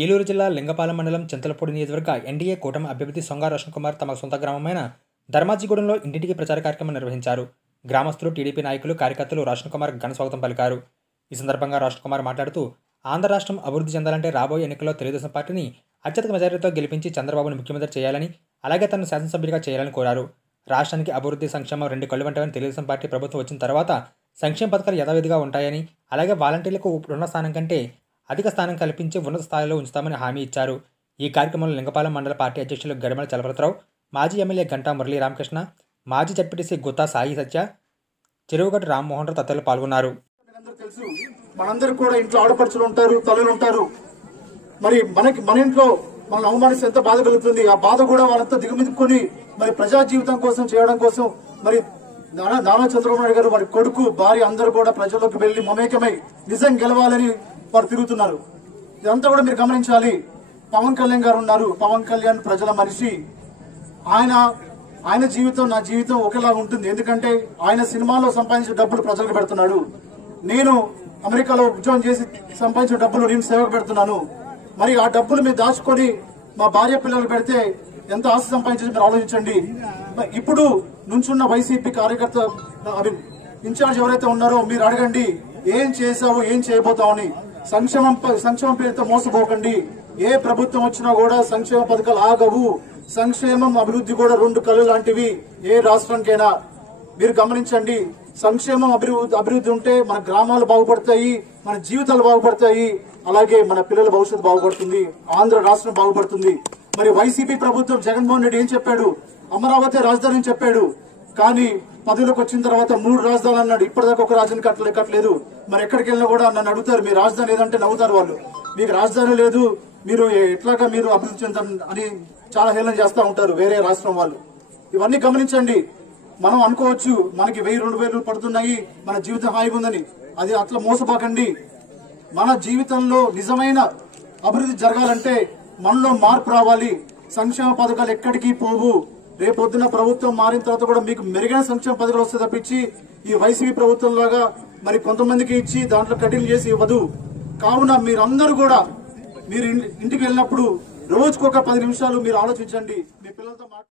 ఏలూరు జిల్లా లింగపాలెం మండలం చింతలపూడి నియోజకవర్గ ఎన్డీఏ కూటమి అభ్యర్థి సొంగ రోషన్ కుమార్ తమ సొంత గ్రామమైన ధర్మాజిగూడెంలో ఇంటింటికి ప్రచార కార్యక్రమం నిర్వహించారు. గ్రామస్తులు, టీడీపీ నాయకులు, కార్యకర్తలు రోషన్ కుమార్ ఘన స్వాగతం పలికారు. ఈ సందర్భంగా రోషన్ కుమార్ మాట్లాడుతూ ఆంధ్ర రాష్ట్రం అభివృద్ధి చెందాలంటే రాబోయే ఎన్నికల్లో తెలుగుదేశం పార్టీని అత్యధిక మెజారిటీతో గెలిపించి చంద్రబాబును ముఖ్యమంత్రి చేయాలని, అలాగే తనను శాసనసభ్యుడిగా చేయాలని కోరారు. రాష్ట్రానికి అభివృద్ధి, సంక్షేమం రెండు కళ్ళు వంటివని తెలుగుదేశం పార్టీ ప్రభుత్వం వచ్చిన తర్వాత సంక్షేమ పథకాలు యథావిధిగా ఉంటాయని, అలాగే వాలంటీర్లకు ఉన్న స్థానం కంటే అధిక స్థానం కల్పించి ఉన్నత స్థాయిలో ఉంచుతామని హామీ ఇచ్చారు. ఈ కార్యక్రమంలో లింగపాలెం మండల పార్టీ అధ్యక్షులు గరిమల చలపతిరావు, మాజీ ఎమ్మెల్యే గంటా మురళీ రామకృష్ణ, మాజీ జడ్పీటీసీ గుత్తా సాయి సత్య, చెరువుగట్టు రామ్మోహన్ రావు తదితరులు పాల్గొన్నారు. మనందరూ కూడా ఇంట్లో ఆడపడుచులు ఉంటారు, తల్లులు ఉంటారు. మరి మన ఇంట్లో మనల్ని అవమానిస్తే ఎంత బాధ కలుగుతుంది. ఆ బాధ కూడా వాళ్ళంతా దిగమిదుకొని మరి ప్రజా జీవితం కోసం చేయడం కోసం మరి నారా చంద్రబాబు నాయుడు గారు, వారి కొడుకు, భార్య అందరూ కూడా ప్రజల్లోకి వెళ్లి మమేకమై నిజం గెలవాలని వారు తిరుగుతున్నారు. ఇదంతా కూడా మీరు గమనించాలి. పవన్ కళ్యాణ్ గారు ఉన్నారు. పవన్ కళ్యాణ్ ప్రజల మనిషి. ఆయన జీవితం, నా జీవితం ఒకేలాగా ఉంటుంది. ఎందుకంటే ఆయన సినిమాలో సంపాదించిన డబ్బులు ప్రజలకు పెడుతున్నాడు. నేను అమెరికాలో ఉద్యోగం చేసి సంపాదించిన డబ్బులు నేను సేవకు పెడుతున్నాను. మరి ఆ డబ్బులు మీరు దాచుకొని మా భార్య పిల్లలు పెడితే ఎంత ఆస్తి సంపాదించి మీరు ఆలోచించండి. ఇప్పుడు నుంచున్న వైసీపీ కార్యకర్త ఇన్ఛార్జ్ ఎవరైతే ఉన్నారో మీరు అడగండి, ఏం చేశావు, ఏం చేయబోతావని. సంక్షేమం పేరుతో మోసపోకండి. ఏ ప్రభుత్వం వచ్చినా కూడా సంక్షేమ పథకాలు ఆగవు. సంక్షేమం, అభివృద్ధి కూడా రెండు కళ్ళు లాంటివి ఏ రాష్ట్రానికైనా. మీరు గమనించండి, సంక్షేమం, అభివృద్ధి ఉంటే మన గ్రామాలు బాగుపడతాయి, మన జీవితాలు బాగుపడతాయి, అలాగే మన పిల్లల భవిష్యత్తు బాగుపడుతుంది, ఆంధ్ర రాష్ట్రం బాగుపడుతుంది. మరి వైసీపీ ప్రభుత్వం జగన్మోహన్ రెడ్డి ఏం చెప్పాడు? అమరావతి రాజధాని అని చెప్పాడు. కానీ పదవిలోకి వచ్చిన తర్వాత 3 రాజధానులు అన్నాడు. ఇప్పటిదాకా ఒక రాజధాని కట్టలేదు. మరి ఎక్కడికి వెళ్ళినా కూడా నన్ను అడుగుతారు, మీ రాజధాని లేదంటే నవ్వుతారు వాళ్ళు. మీకు రాజధాని లేదు, మీరు ఎట్లాగా మీరు అభివృద్ధి చెందారు అని చాలా హేళన చేస్తూ ఉంటారు వేరే రాష్ట్రం వాళ్ళు. ఇవన్నీ గమనించండి. మనం అనుకోవచ్చు మనకి 1000-2000 పడుతున్నాయి, మన జీవితం హాయిగా ఉందని. అది అట్లా మోసపోకండి. మన జీవితంలో నిజమైన అభివృద్ధి జరగాలంటే మనలో మార్పు రావాలి. సంక్షేమ పథకాలు ఎక్కడికి పోవు. రేపొద్దున ప్రభుత్వం మారిన తర్వాత కూడా మీకు మెరుగైన సంక్షేమ పథకాలు వస్తే తప్పించి ఈ వైసీపీ ప్రభుత్వం లాగా మరి కొంతమందికి ఇచ్చి దాంట్లో కటింగ్ చేసి ఇవ్వదు. కావున మీరందరూ కూడా మీరు ఇంటికి వెళ్ళినప్పుడు రోజుకొక 10 నిమిషాలు మీరు ఆలోచించండి. మీ పిల్లలతో